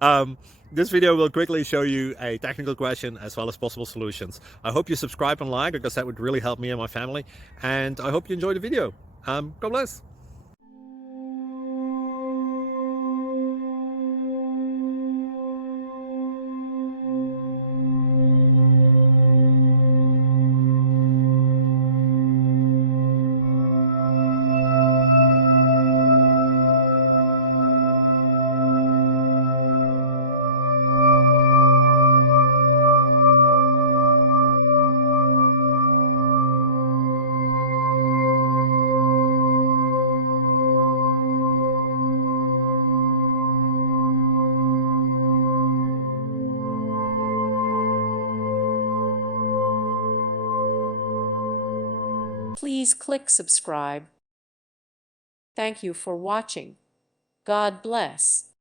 um, this video will quickly show you a technical question as well as possible solutions. I hope you subscribe and like, because that would really help me and my family. And I hope you enjoy the video. God bless. Please click subscribe. Thank you for watching. God bless.